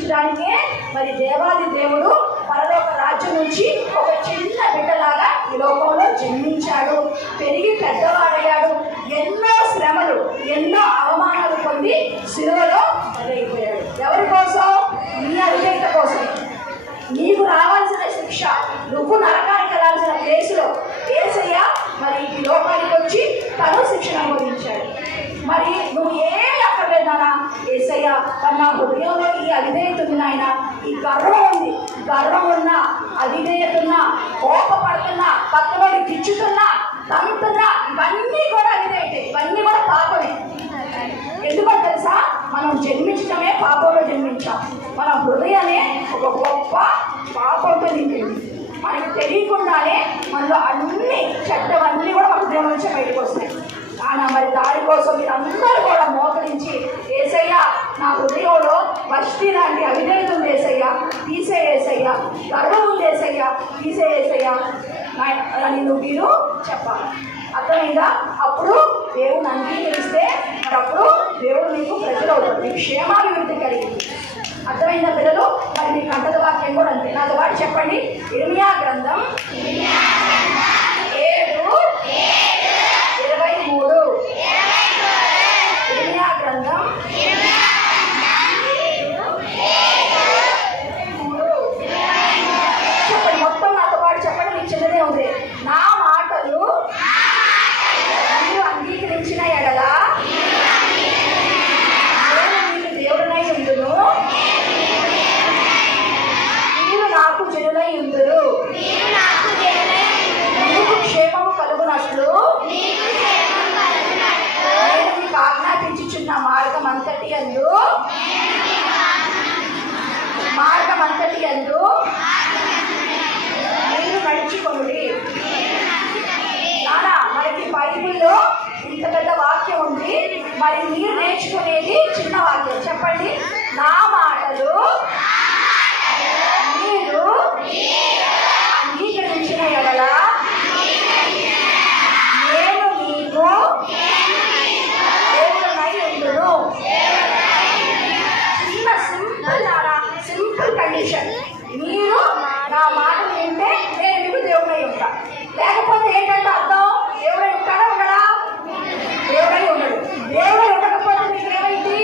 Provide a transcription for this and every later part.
చూపించడానికే మరి దేవాది దేవుడు పరలోక రాజ్యం నుంచి ఒక చిన్న బిడ్డలాగా ఈ లోకంలో జన్మించాడు, పెరిగి పెద్దవాడయ్యాడు, ఎన్నో శ్రమలు ఎన్నో అవమానాలు పొంది సిలువలో బలైపోయాడు. ఎవరి కోసం? నీ అవిధేయత కోసం. నీకు రావాల్సిన శిక్ష, నువ్వు నరకానికి వెళ్ళాల్సిన ప్లేసులో యేసయ్య మరి ఈ లోకానికి వచ్చి తను శిక్షణ అనుభవించాడు. మరి నువ్వు ఏమి అక్కర్లేదానా? యేసయ్య నా హృదయంలో ఈ అవిధేయత ఉంది నాయన, ఈ గర్వం ఉంది, గర్వం ఉన్నా, అవిధేయత ఉన్నా, కోపపడుతున్నా, పక్కనోడి గిచ్చుతున్నా, తంతున్నా, ఇవన్నీ కూడా అవిధేయత, ఇవన్నీ కూడా పాపమే. ఎందుకంటే తెలుసా, మనం జన్మించడమే పాపంలో జన్మించాం. మన హృదయాన్ని ఒక గొప్ప పాపంతో నింపింది. మనకి తెలియకుండానే మనలో అన్ని చెడ్డవన్నీ కూడా మన హృదయం నుంచి బయటకు వస్తాయి. ఆయన మరి దాని కోసం మీరు అందరూ కూడా మోకరించి, యేసయ్య నా హృదయంలో వష్టి లాంటి అవిధేయత ఉంది యేసయ్య, తీసేయేసయ్యా, గర్వం ఉంది యేసయ్య, తీసేయేసయ్యా అని మీరు చెప్పాలి. అర్థమైందా? అప్పుడు దేవుని అంగీకరిస్తే మరి అప్పుడు దేవుడు మీకు ప్రజలు అవుతాడు, మీకు క్షేమాభివృద్ధి కలిగింది. అర్థమైందా పిల్లలు? మరి మీకు అంతద వాక్యం కూడా అంతే. నాతో పాటు చెప్పండి. ఇర్మియా గ్రంథం 7:23. ఇర్మియా గ్రంథం 7:23. చెప్పండి, మొత్తం నాతో పాటు చెప్పండి, మీకు చిన్నదే ఉంది. నా మాటలు మీరు అంగీకరించిన ఎడల నేను మీకు దేవుడనై ఉండును, మీరు నాకు జనులై ఉందురు, మీకు క్షేమము కలుగునట్లు నేను మీకు ఆజ్ఞాపించుచున్న మార్గం అంతటి యందు మీరు నడుచుకొనుడి. నానా మనకి బైబిల్లో ఇంత పెద్ద వాక్యం ఉంది, మరి మీరు నేర్చుకునేది చిన్న వాక్యం. చెప్పండి. నా మాటలు మీరు అంగీకరించిన ఎడల నేను మీకు దేవుడనై ఉండును. చిన్న సింపుల్ కండిషన్. మీరు నా మాటలు వింటే నేను మీకు దేవుడై ఉంటా. లేకపోతే ఏంటంటే అర్థం, దేవుడై ఉంటాడా ఉండడా? దేవుడై ఉండడు. దేవుడై ఉండకపోతే మీకు ఏమైంది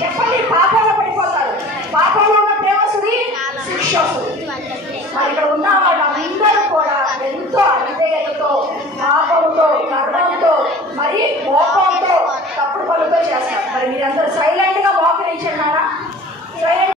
చెప్పండి? పాపంలో పడిపోతారు. పాపంలో ఉన్న ప్రేమ వస్తుంది, శిక్ష వస్తుంది. మరి ఇక్కడ ఉన్న వాళ్ళందరూ కూడా ఎంతో అవిధేయతతో, పాపంతో, గర్వంతో, మరి కోపం